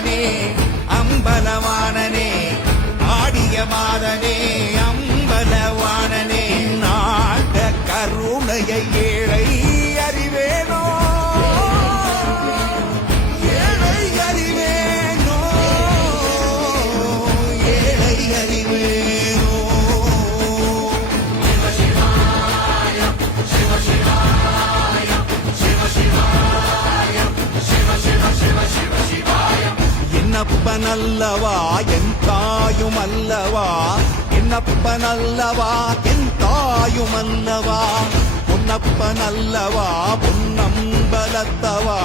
மாதனே அம்பலவாணனே ஆடிய மாதனே அம்பலவாணனே நாட கருணையை ஏழை அறிவேனோ ஏழை அறிவேனோ ஏழை அறிவேனோ சிவ சிவாய சிவ சிவாய சிவ சிவாய சிவ சிவ சிவாய என்னப்பனல்லவா என் தாயும் அல்லவா என்னப்பனல்லவா என் தாயும் அல்லவா பொன்னப்பனல்லவா பொன்னம்பலத்தவா